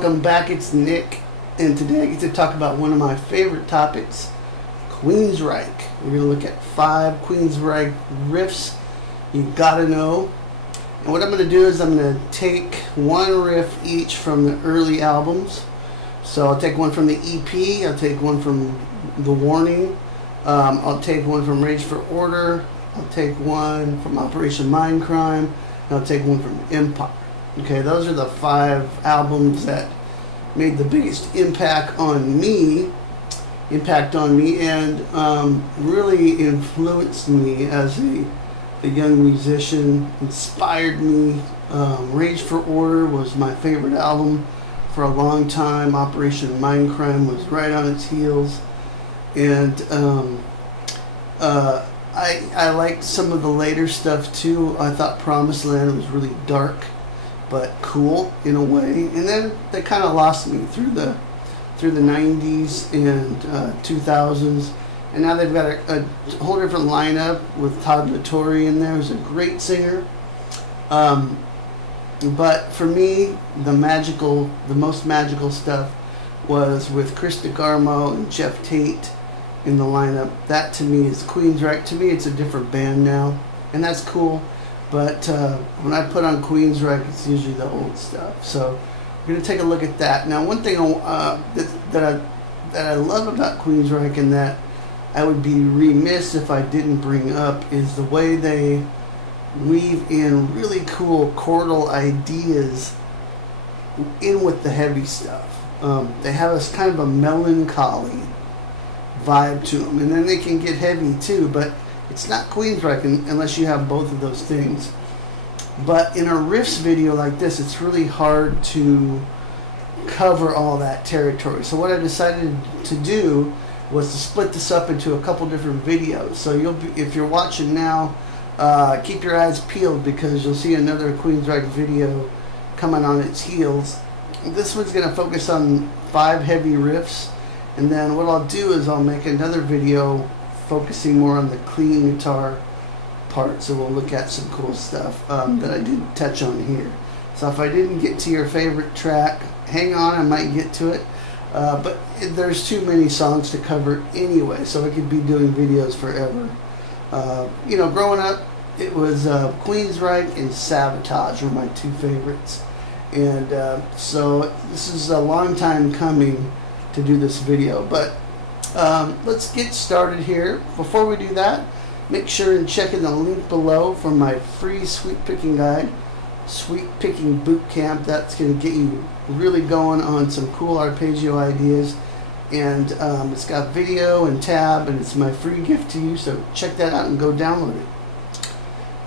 welcome back. It's Nick, and today I get to talk about one of my favorite topics, Queensryche. We're going to look at 5 Queensryche riffs you gotta know. And what I'm going to do is I'm going to take one riff each from the early albums. So I'll take one from the EP, I'll take one from The Warning, I'll take one from Rage for Order, I'll take one from Operation Mindcrime, and I'll take one from Empire. Okay, those are the 5 albums that made the biggest impact on me, and really influenced me as a young musician, inspired me. Rage for Order was my favorite album for a long time. Operation Mindcrime was right on its heels, and I liked some of the later stuff too. I thought Promised Land was really dark but cool in a way, and then they kind of lost me through the 90s and 2000s, and now they've got a whole different lineup with Todd LaTorre in there, who's a great singer. But for me, the most magical stuff was with Chris DeGarmo and Geoff Tate in the lineup. That to me is Queensryche. To me, it's a different band now, and that's cool. But when I put on Queensryche, it's usually the old stuff. So we're going to take a look at that. Now, one thing that I love about Queensryche, and that I would be remiss if I didn't bring up, is the way they weave in really cool chordal ideas in with the heavy stuff. They have this kind of a melancholy vibe to them, and then they can get heavy too, but it's not Queensryche unless you have both of those things. But in a riffs video like this, it's really hard to cover all that territory. So what I decided to do was to split this up into a couple different videos. So if you're watching now, keep your eyes peeled, because you'll see another Queensryche video coming on its heels. This one's going to focus on 5 heavy riffs, and then what I'll do is I'll make another video focusing more on the clean guitar part. So we'll look at some cool stuff that I didn't touch on here. So if I didn't get to your favorite track, hang on, I might get to it. But there's too many songs to cover anyway, so I could be doing videos forever. You know, growing up, it was Queensryche and Sabotage were my 2 favorites. And so this is a long time coming to do this video. But let's get started here. Before we do that, make sure and check in the link below for my free sweet picking guide, Sweet Picking Boot Camp. That's going to get you really going on some cool arpeggio ideas. And it's got video and tab, and it's my free gift to you, so check that out and go download it.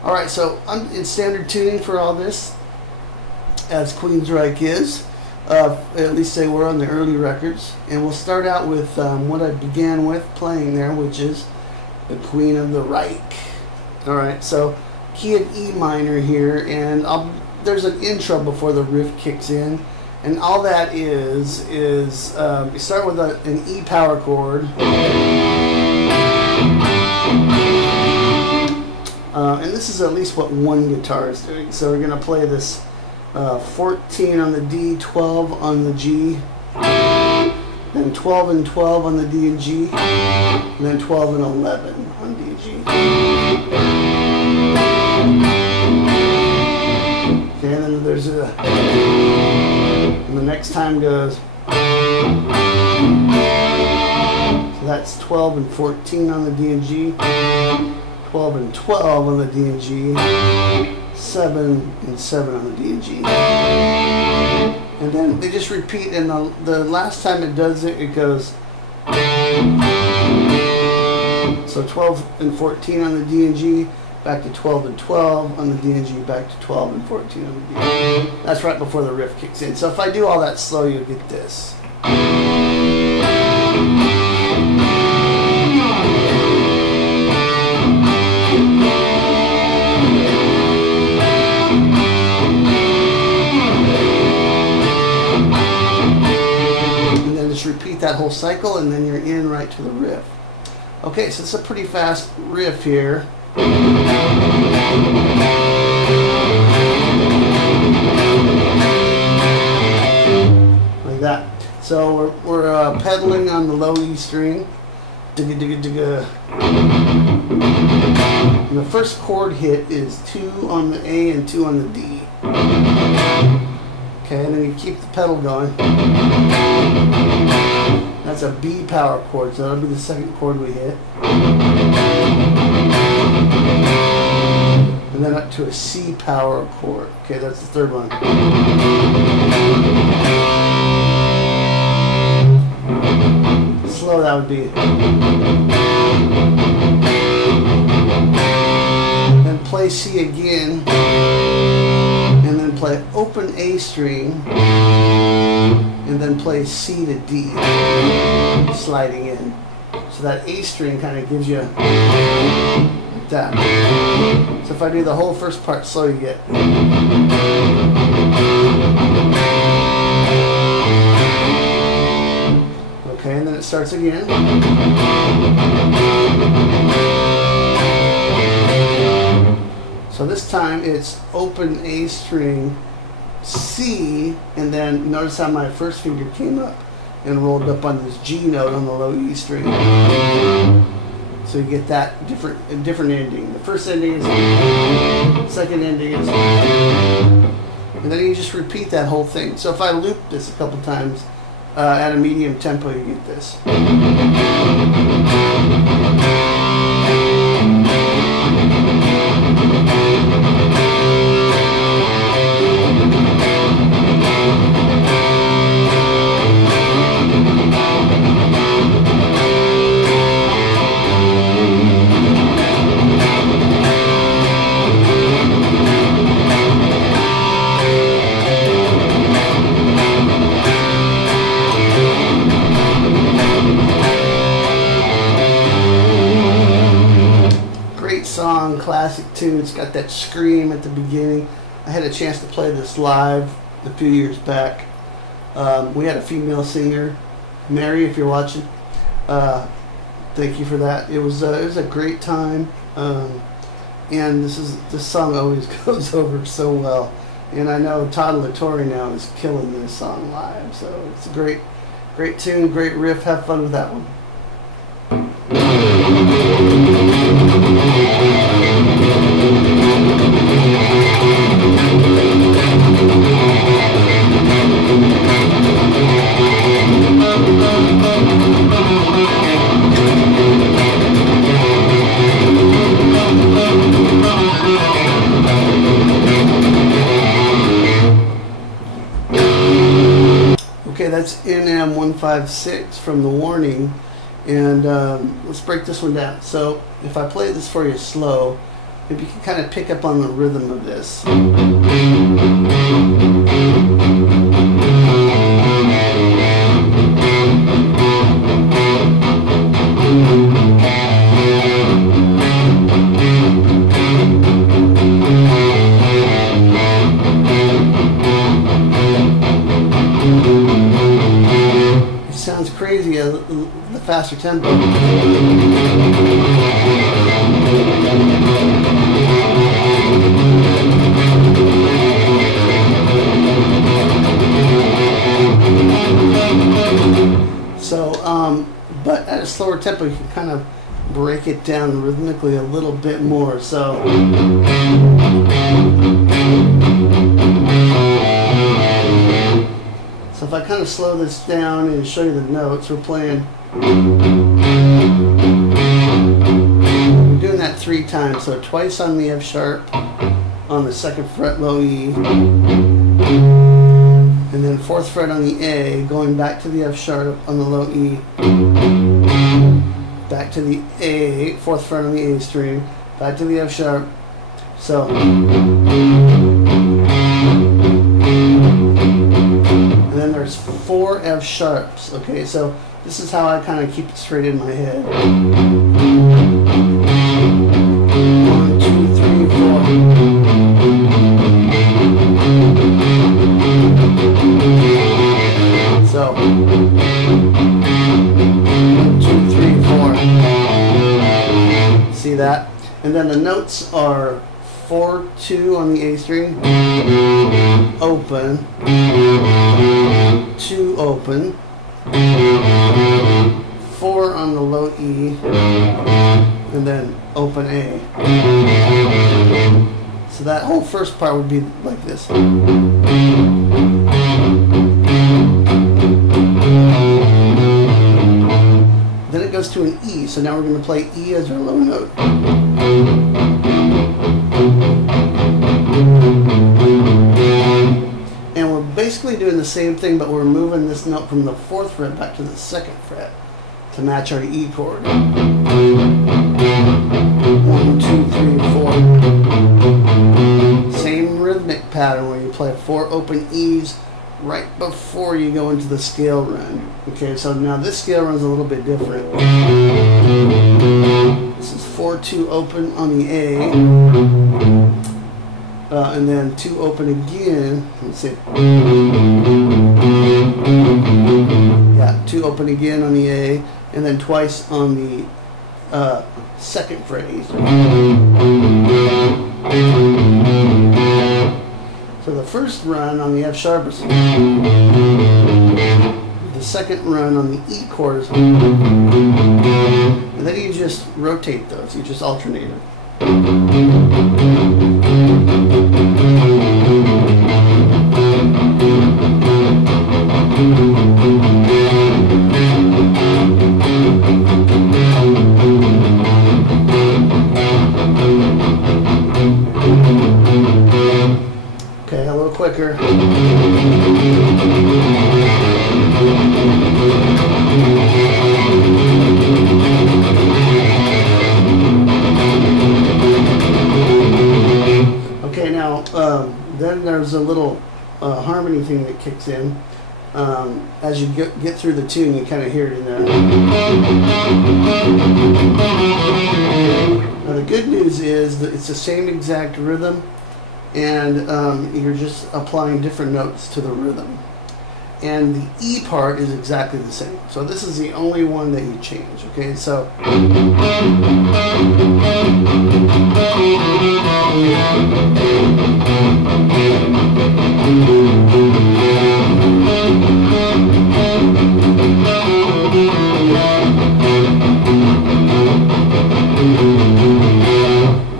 Alright, so I'm in standard tuning for all this, as Queensryche is. At least they were on the early records. And we'll start out with what I began with playing there, which is the Queen of the Reich. Alright, so key of E minor here, and there's an intro before the riff kicks in. And all that is you start with an E power chord. And this is at least what one guitar is doing. So we're going to play this 14 on the D, 12 on the G, then 12 and 12 on the D and G, and then 12 and 11 on D and G. Okay, and then there's a... And the next time goes, so that's 12 and 14 on the D and G, 12 and 12 on the D and G, 7 and 7 on the D and G. And then they just repeat, and the last time it does it, it goes, so 12 and 14 on the D and G, back to 12 and 12 on the D and G, back to 12 and 14 on the D and G. That's right before the riff kicks in. So if I do all that slow, you'll get this. And then just repeat that whole cycle, and then you're in right to the riff. Okay, so it's a pretty fast riff here. that. So we're pedaling on the low E string. Digga, digga, digga. And the first chord hit is 2 on the A and 2 on the D. Okay, and then you keep the pedal going. That's a B power chord, so that'll be the second chord we hit. And then up to a C power chord. Okay, that's the third one. Slow that would be. Then play C again. And then play open A string. And then play C to D. Sliding in. So that A string kind of gives you like that. So if I do the whole first part slow, you get. Okay, and then it starts again. So this time it's open A string, C, and then notice how my first finger came up and rolled up on this G note on the low E string. So you get that different ending. The first ending is, second ending is, and then you just repeat that whole thing. So if I loop this a couple times at a medium tempo, you get this. Song, classic tune. It's got that scream at the beginning. I had a chance to play this live a few years back. We had a female singer, Mary, if you're watching. Thank you for that. It was a great time, and this song always goes over so well. And I know Todd LaTorre now is killing this song live, so it's a great tune, great riff. Have fun with that one. Okay, that's NM 156 from The Warning. And let's break this one down. So if I play this for you slow, if you can kind of pick up on the rhythm of this. It sounds crazy. The faster tempo. So, but at a slower tempo, you can kind of break it down rhythmically a little bit more. So. So if I kind of slow this down and show you the notes, we're playing. We're doing that 3 times, so twice on the F sharp, on the 2nd fret low E, and then 4th fret on the A, going back to the F sharp on the low E, back to the A, 4th fret on the A string, back to the F sharp. So. And then there's 4 F sharps. Okay, so this is how I kind of keep it straight in my head. 1, 2, 3, 4. So 1, 2, 3, 4. See that? And then the notes are 4, 2 on the A string, open, 2, 2 open, 4 on the low E, and then open A. So that whole first part would be like this. Then it goes to an E, so now we're going to play E as our low note. And we're basically doing the same thing, but we're moving this note from the 4th fret back to the 2nd fret to match our E chord. 1, 2, 3, 4. Same rhythmic pattern where you play 4 open E's right before you go into the scale run. Okay, so now this scale run is a little bit different. This is 4-2 open on the A, and then 2 open again. Let's see. Yeah, 2 open again on the A, and then twice on the 2nd fret E. So the first run on the F sharp is, the second run on the E chord is, and then you just rotate those, you just alternate them. Okay, a little quicker. Okay, now then there's a little harmony thing that kicks in. As you get through the tune, you kind of hear it in there. Now the good news is that it's the same exact rhythm, and you're just applying different notes to the rhythm. And the E part is exactly the same. So this is the only one that you change, okay? So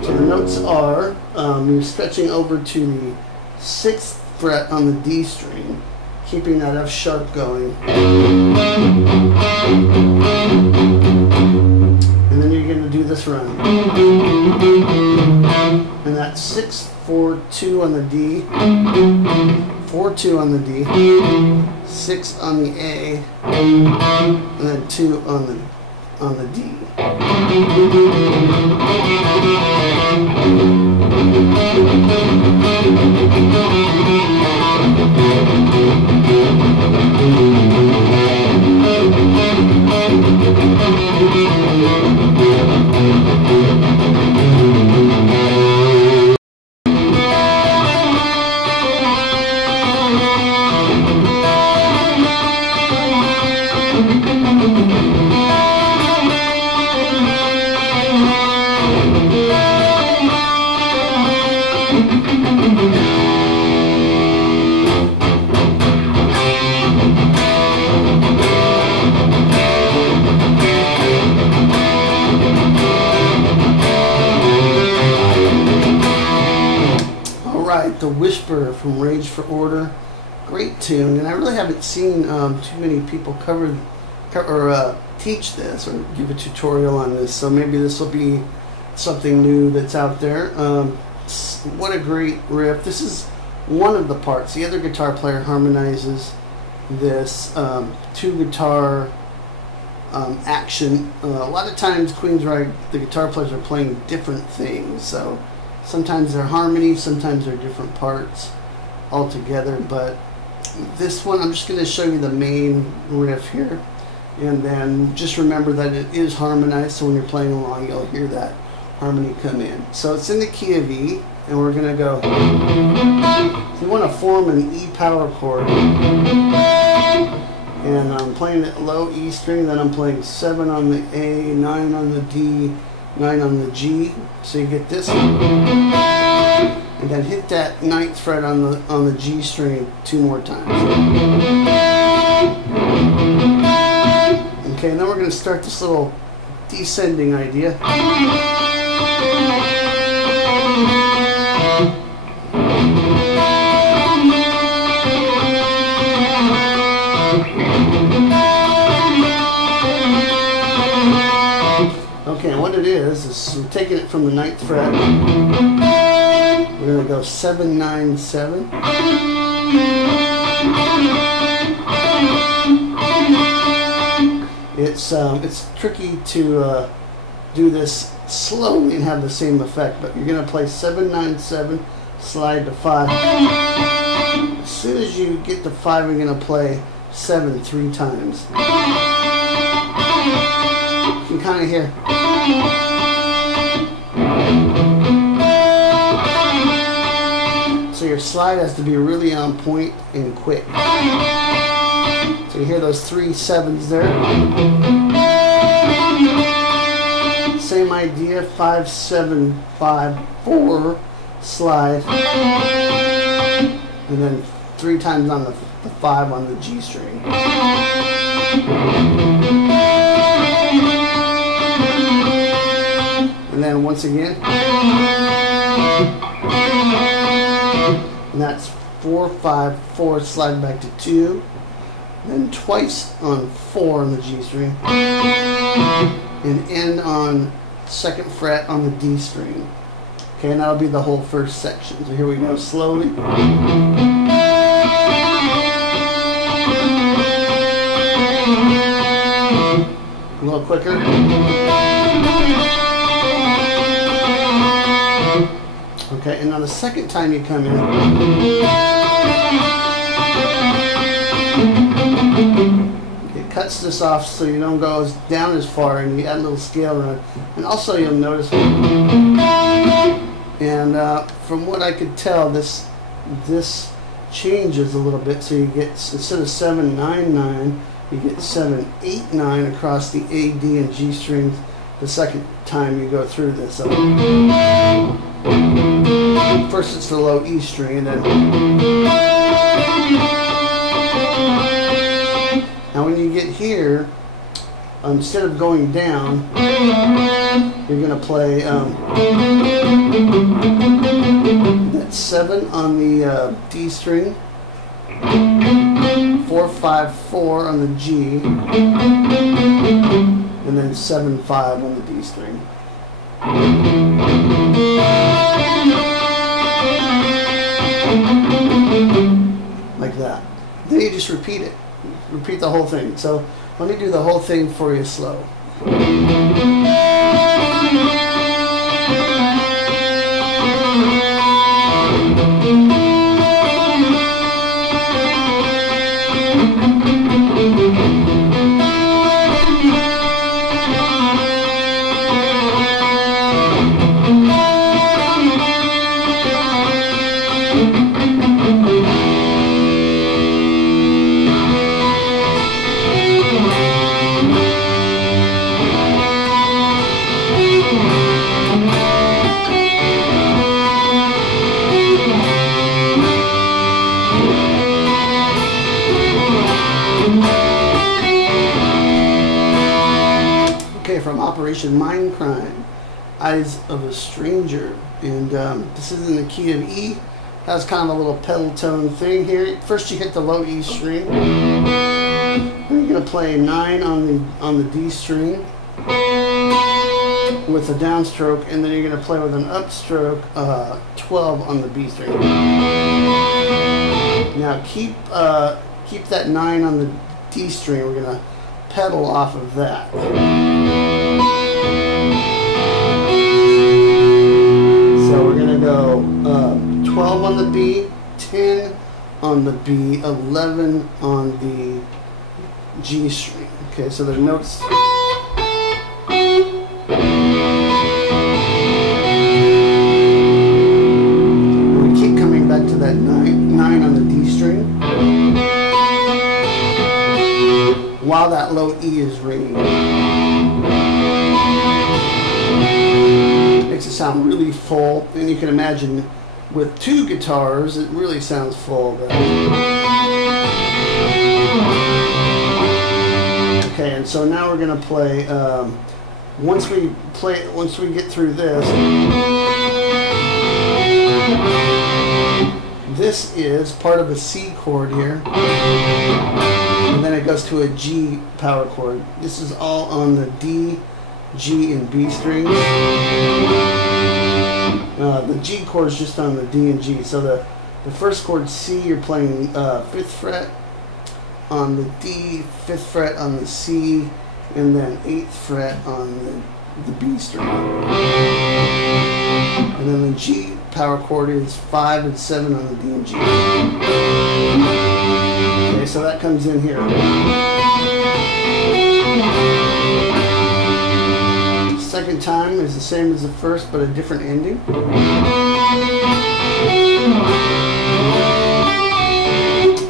the notes are, you're stretching over to the 6th fret on the D string, keeping that F sharp going. And then you're going to do this run. And that's 6, 4, 2 on the D, 4, 2 on the D, 6 on the A, and then 2 on the D. The Whisper from Rage for Order, great tune, and I really haven't seen too many people teach this or give a tutorial on this, so maybe this will be something new that's out there. What a great riff. This is one of the parts. The other guitar player harmonizes this 2 guitar action. A lot of times Queensryche, the guitar players are playing different things, so sometimes they're harmonies, sometimes they're different parts altogether, but this one, I'm just going to show you the main riff here, and then just remember that it is harmonized, so when you're playing along, you'll hear that harmony come in. So it's in the key of E, and we're going to go, so you want to form an E power chord, and I'm playing it low E string, then I'm playing 7 on the A, 9 on the D, 9 on the G, so you get this, and then hit that 9th fret on the G string 2 more times. start this little descending idea. Okay, and what it is we're taking it from the 9th fret. We're going to go 7, 9, 7. It's tricky to do this slowly and have the same effect, but you're going to play 7, 9, 7, slide to 5. As soon as you get to 5, you're going to play 7 3 times. You can kind of hear. So your slide has to be really on point and quick. So you hear those 3 7s there. Same idea, 5 7 5 4 slide, and then 3 times on the 5 on the G string. And then once again, and that's 4 5 4 slide back to 2. Then twice on 4 on the G string, and end on 2nd fret on the D string. Okay, and that'll be the whole first section. So here we go, slowly. A little quicker. Okay, and on the second time you come in, it cuts this off so you don't go down as far, and you add a little scale on it. And also you'll notice, and from what I could tell, this changes a little bit. So you get, instead of 7 9 9, you get 7 8 9 across the A, D, and G strings the second time you go through this. So first it's the low E string, and then now when you get here, instead of going down, you're going to play that 7 on the D string, 4 5 4 on the G, and then 7 5 on the D string. Like that. Then you just repeat it. Repeat the whole thing. So let me do the whole thing for you slow. From Operation Mindcrime, Eyes of a Stranger, and this is in the key of E. Has kind of a little pedal tone thing here. First you hit the low E string, then you're going to play 9 on the D string with a downstroke, and then you're going to play with an upstroke 12 on the B string. Now keep that 9 on the D string. We're going to pedal off of that. So we're going to go 12 on the B, 10 on the B, 11 on the G string. Okay, so the notes. We keep coming back to that 9 on the D string while that low E is ringing. Makes it sound really full, and you can imagine with 2 guitars it really sounds full. But okay, And so now we're going to play, once we get through this, this is part of a C chord here, and then it goes to a G power chord. This is all on the D, G, and B strings. The G chord is just on the D and G. So the first chord C, you're playing 5th fret on the D, 5th fret on the C, and then 8th fret on the B string. And then the G power chord is 5 and 7 on the D and G. Okay, so that comes in here. Second time is the same as the first, but a different ending.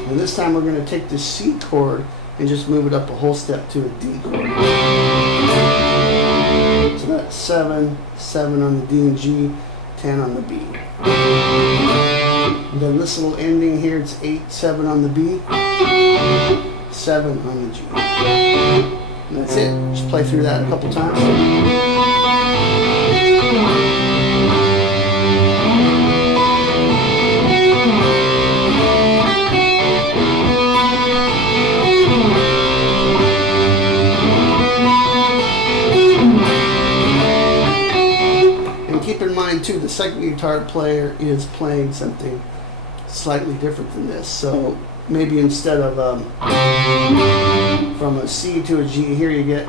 And this time we're going to take the C chord and just move it up a whole step to a D chord. So that's 7, 7 on the D and G, 10 on the B. And then this little ending here, it's 8, 7 on the B, 7 on the G. And that's it. Just play through that a couple times. And keep in mind too, the second guitar player is playing something slightly different than this. So maybe instead of from a C to a G, here you get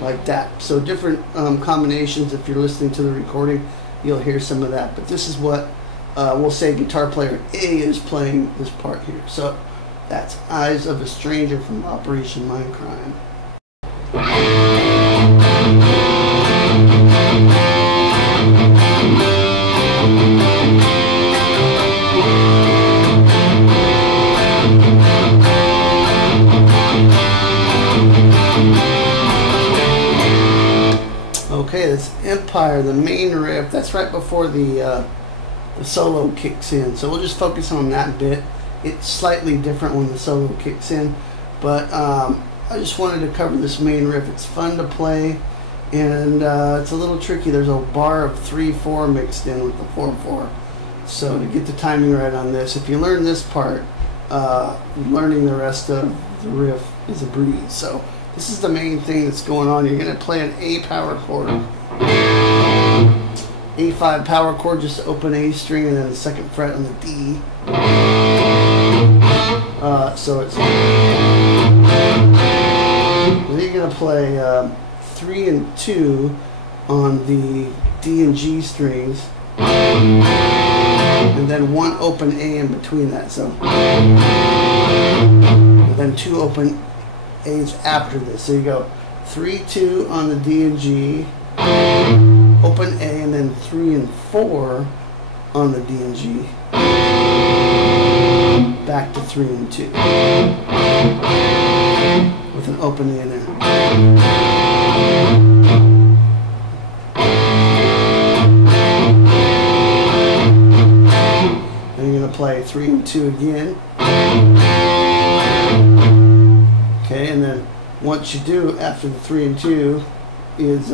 like that. So different combinations. If you're listening to the recording, you'll hear some of that. But this is what we'll say guitar player A is playing this part here. So that's Eyes of a Stranger from Operation Mindcrime. Okay, this Empire, the main riff, that's right before the solo kicks in. So we'll just focus on that bit. It's slightly different when the solo kicks in, but I just wanted to cover this main riff. It's fun to play, and it's a little tricky. There's a bar of 3/4 mixed in with the 4/4. So to get the timing right on this, if you learn this part, learning the rest of the riff is a breeze. So this is the main thing that's going on. You're going to play an A power chord, A5 power chord, just to open A string, and then the 2nd fret on the D. So it's, then you're going to play 3 and 2 on the D and G strings, and then 1 open A in between that. So, and then 2 open A's after this. So you go 3, 2 on the D and G, open A, and then 3 and 4 on the D and G, back to 3 and 2 with an open A in there. Then you're going to play 3 and 2 again. Okay, and then what you do after the 3 and 2 is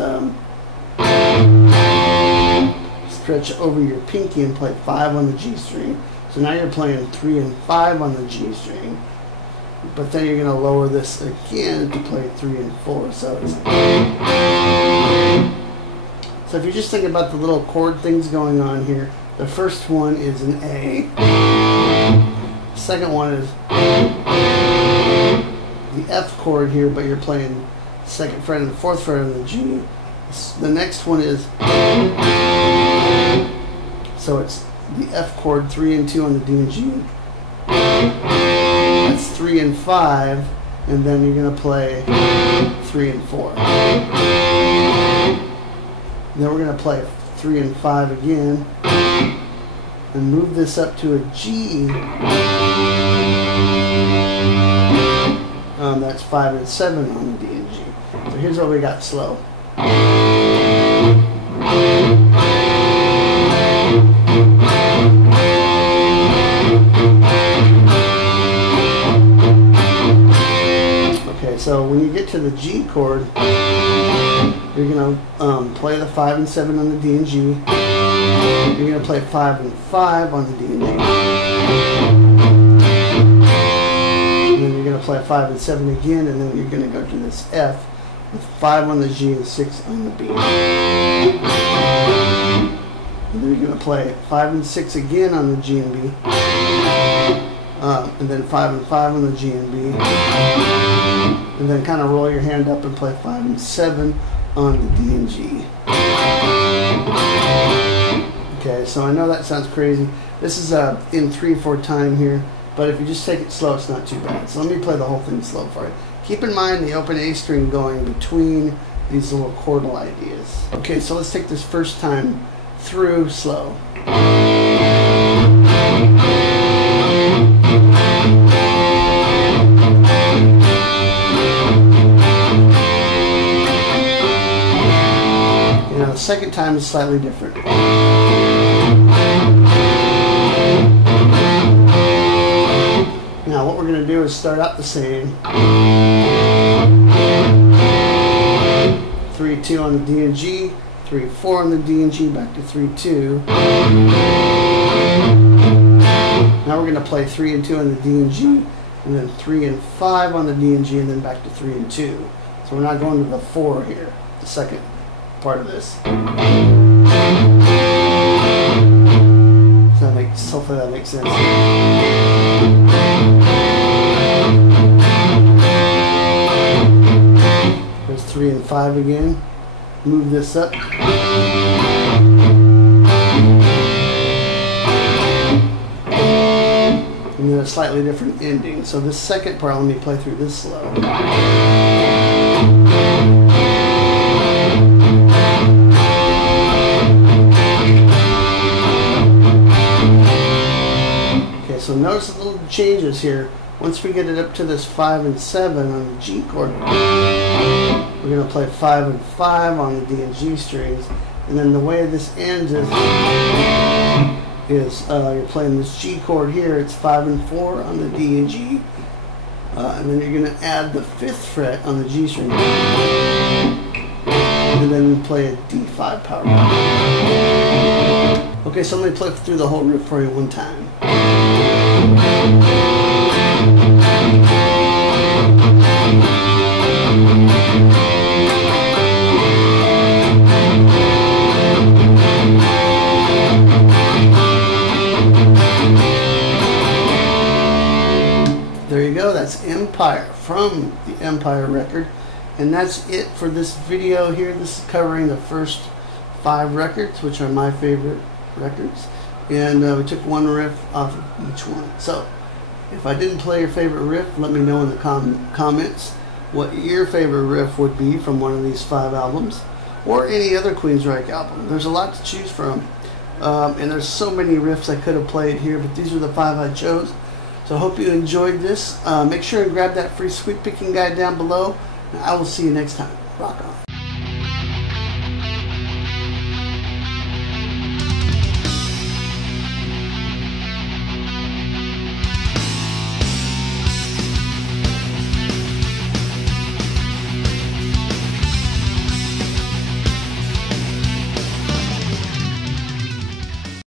stretch over your pinky and play 5 on the G string. So now you're playing 3 and 5 on the G string, but then you're going to lower this again to play 3 and 4. So if you just think about the little chord things going on here, the first one is an A. The second one is the F chord here, but you're playing 2nd fret and 4th fret on the G. The next one is, so it's the F chord, 3 and 2 on the D and G. That's 3 and 5, and then you're going to play 3 and 4. Then we're going to play 3 and 5 again, and move this up to a G. That's 5 and 7 on the D and G. So here's what we got slow. Okay, so so when you get to the G chord, you're going to play the 5 and 7 on the D and G. You're going to play 5 and 5 on the D and G. And then you're going to play 5 and 7 again, and then you're going to go to this F with 5 on the G and 6 on the B. And then you're going to play 5 and 6 again on the G and B. And then 5 and 5 on the G and B. And then kind of roll your hand up and play 5 and 7 on the D and G. Okay, so I know that sounds crazy. This is in 3/4 time here, but if you just take it slow, it's not too bad. So let me play the whole thing slow for you. Keep in mind the open A string going between these little chordal ideas. Okay, so let's take this first time through slow. Now the second time is slightly different. Now what we're going to do is start out the same. 3/2 on the D and G, 3/4 on the D and G, back to 3/2. Now we're going to play 3 and 2 on the D and G, and then 3 and 5 on the D and G, and then back to 3 and 2. So we're not going to the 4 here, the second part of this. So hopefully that makes sense. There's 3 and 5 again. Move this up. And then a slightly different ending. So this second part, let me play through this slow. Okay, so notice the little changes here. Once we get it up to this 5 and 7 on the G chord, we're going to play 5 and 5 on the D and G strings. And then the way this ends is you're playing this G chord here. It's 5 and 4 on the D and G. And then you're going to add the 5th fret on the G string. And then we play a D5 power chord. Okay, so let me play through the whole riff for you one time. There you go, that's Empire from the Empire record. And that's it for this video here. This is covering the first 5 records, which are my favorite records. And we took one riff off of each one. So if I didn't play your favorite riff, let me know in the comments what your favorite riff would be from one of these 5 albums, or any other Queensryche album. There's a lot to choose from, and there's so many riffs I could have played here, but these are the 5 I chose. So I hope you enjoyed this. Make sure and grab that free squeak picking guide down below, and I will see you next time. Rock on.